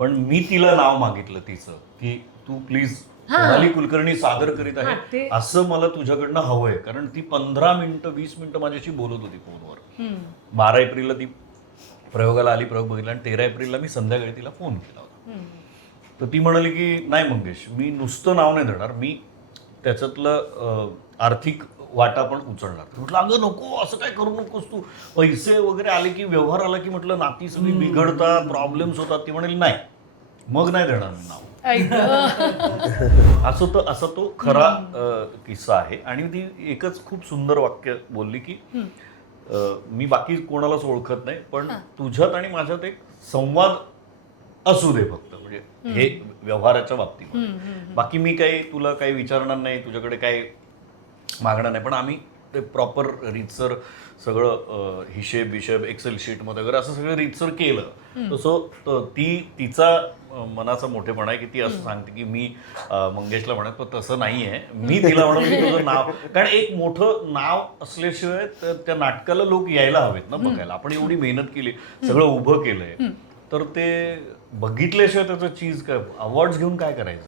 पण मी तिला नाव मागितलं तिचं की तू प्लीज सोनाली कुलकर्णी सादर करीत आहे असं मला तुझ्याकडनं हवंय, कारण ती 15 मिनिटं 20 मिनिटं माझ्याशी बोलत होती फोनवर. 12 एप्रिलला ती प्रयोगाला आली, प्रयोग बघितला, आणि 13 एप्रिलला मी संध्याकाळी तिला फोन केला होता. तर ती म्हणाली की नाही मंगेश, मी नुसतं नाव नाही देणार, मी त्याच्यातलं आर्थिक वाटा पण उचलणार. म्हटलं अगं नको, असं काय करू नकोस तू, पैसे वगैरे आले की, व्यवहार आला की म्हटलं नाती सगळी बिघडतात, प्रॉब्लेम्स होतात. ती म्हणाली नाही, मग नाही देणार मी नाव. असा तो खरा किस्सा आहे. आणि ती एकच खूप सुंदर वाक्य बोलली की मी बाकी कोणालाच ओळखत नाही, पण तुझ्यात आणि माझ्यात एक संवाद असू दे फक्त, म्हणजे हे व्यवहाराच्या बाबतीमध्ये. बाकी मी काही तुला काही विचारणार नाही, तुझ्याकडे काही मागणार नाही, पण आम्ही ते प्रॉपर रीतसर सगळं हिशेब बिशेब एक्सेल शीटमध्ये वगैरे असं सगळं रीतसर केलं. तसं ती तिचा मनाचा मोठेपणा आहे की ती असं सांगते की मी मंगेशला म्हणत, पण तसं नाही आहे. मी तिला म्हणत की तुझं नाव, कारण एक मोठं नाव असल्याशिवाय त्या नाटकाला लोक यायला हवेत ना बघायला. आपण एवढी मेहनत केली, सगळं उभं केलंय, तर ते बघितल्याशिवाय त्याचं चीज काय, अवॉर्ड्स घेऊन काय करायचं.